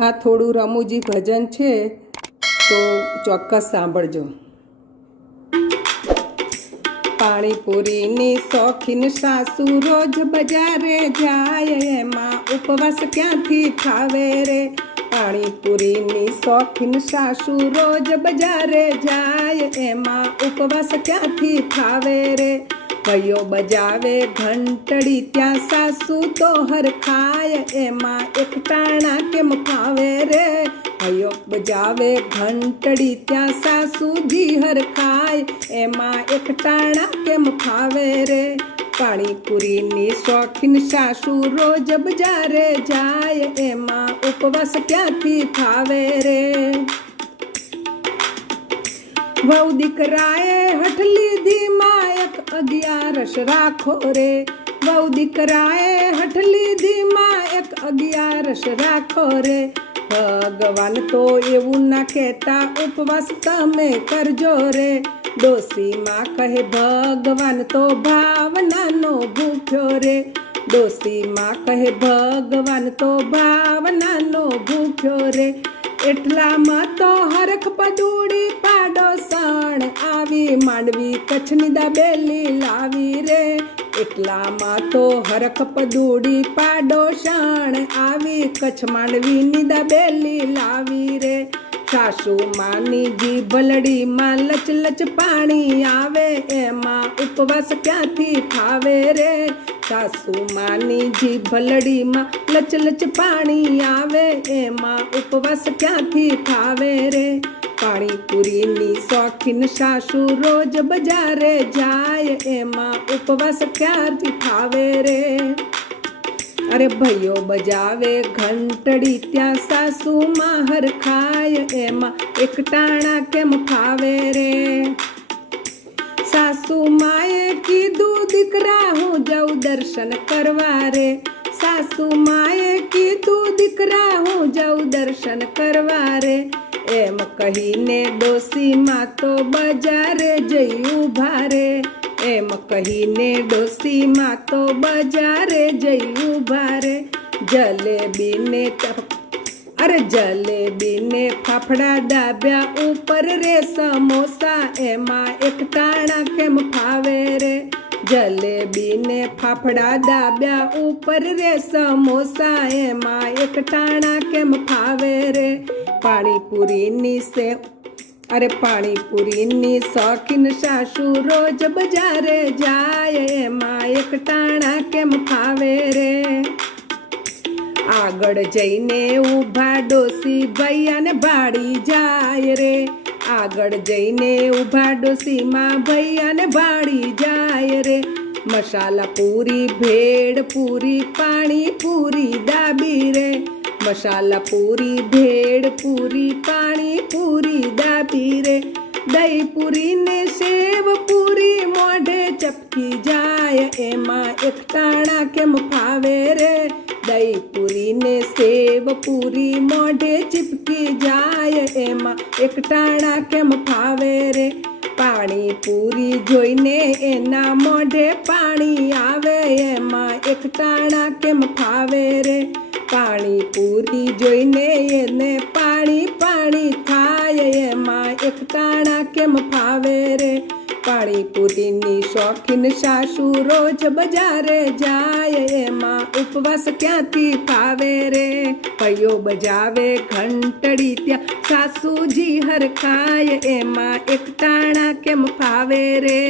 આ થોડું રમૂજી ભજન છે તો ચોક્કસ સાંભળજો। પાણીપુરીની શોખીન સાસુ રોજ બજારે જાય, એમાં ઉપવાસ ક્યાંથી થાવે રે। પાણીપુરીની શોખીન સાસુ રોજ બજારે જાય, એમાં ઉપવાસ ક્યાંથી થાવે રે। ભાઈઓ બજાવે ઘંટડી ત્યાં સાસુ તો હરખાય, એમાં એકટાણા કેમ ફાવે રે। ભાઈઓ બજાવે ઘંટડી ત્યાં સાસુજી હરખાય, એમાં એકટાણા કેમ ફાવે રે। પાણીપુરીની શોખીન સાસુ રોજ બજારે જાય, એમાં ઉપવાસ ક્યાંથી ફાવે રે। વહુ દીકરાએ હઠ લીધી માં 11 રાખો રે। વહુ દીકરાએ હઠ લીધી માં 11 રાખો રે। ભગવાન તો એવું ના કહેતા ઉપવાસ તમે કરજો રે। ડોસીમાં કહે ભગવાન તો ભાવનાનો ભૂખ્યો રે। ડોસીમાં કહે ભગવાન તો ભાવનાનો ભૂખ્યો રે। એટલામાં તો હરખ પદુડી પાડોસણ આવી, માંડવી કચ્છની દાબેલી લાવી રે। એટલામાં તો હરખ પદુડી પાડોસણ આવી, કચ્છ માંડવીની દાબેલી લાવી રે। સાસુ માની જીભલડીમાં લચલચ પાણી આવે, એમાં ઉપવાસ ક્યાંથી ફાવે રે। સાસુ માની જીભલડીમાં લચલચ પાણી આવે, એમાં ઉપવાસ ક્યાંથી ફાવે રે। પાણીપુરીની શોખીન સાસુ રોજ બજારે જાય, એમાં ઉપવાસ ક્યાંથી ફાવે રે। અરે ભાઈઓ બજાવે ઘંટડી ત્યાં સાસુ માં હરખાય, એમાં એકટાણા કેમ ફાવે રે। સાસુ માએ કીધું દીકરા હું જાઉં દર્શન કરવા રે। સાસુ માએ કીધું દીકરા હું જાઉં દર્શન કરવા રે। એમ કહીને ડોસીમાં તો બજારે જઈ ઊભા રે। એમ કહીને ડોસીમાં તો બજારે જઈ ઊભા રે। જલેબીને ફાફડા ડાબ્યા ઉપર રે સમોસા, એમાં એકટાણા કેમ ફાવે રે। જલેબીને ફાફડા ડાબ્યા ઉપર રે સમોસા, એમાં એકટાણા કેમ ફાવે રે। પાણીપુરીની શોખીન સાસુ રોજ બજારે જાય, એમાં એકટાણા કેમ ફાવે રે। આગળ જઈને ઊભા ડોસી ભૈયાને ભાળી જાય રે। આગળ જઈને ઊભા ડોસીમાં ભૈયાને ભાળી જાય રે। મસાલા પૂરી ભેળ પૂરી પાણી પૂરી દાબી રે। મસાલા પૂરી ભેળ પૂરી પાણી પૂરી દાબી રે। દહીં પૂરી ને સેવ પૂરી મોઢે ચપકી જાય, એમાં એકટાણા કેમ ફાવે રે। દહીં પૂરી ને સેવ પૂરી મોઢે ચીપકી જાય, એમાં એકટાણા કેમ ફાવે રે। પાણીપુરી જોઈને એના મોઢે પાણી આવે, એમાં એકટાણા કેમ ફાવે રે। પાણીપુરી જોઈને એને પાણી પાણી થાય, એમાં એકટાણા કેમ ફાવે રે। પાણીપુરીની શોખીન સાસુ રોજ બજારે જાય, એમાં ઉપવાસ ક્યાંથી ફાવે રે। ભાઈઓ બજાવે ઘંટડી ત્યાં સાસુજી હરખાય, એમાં એકટાણા કેમ ફાવે રે।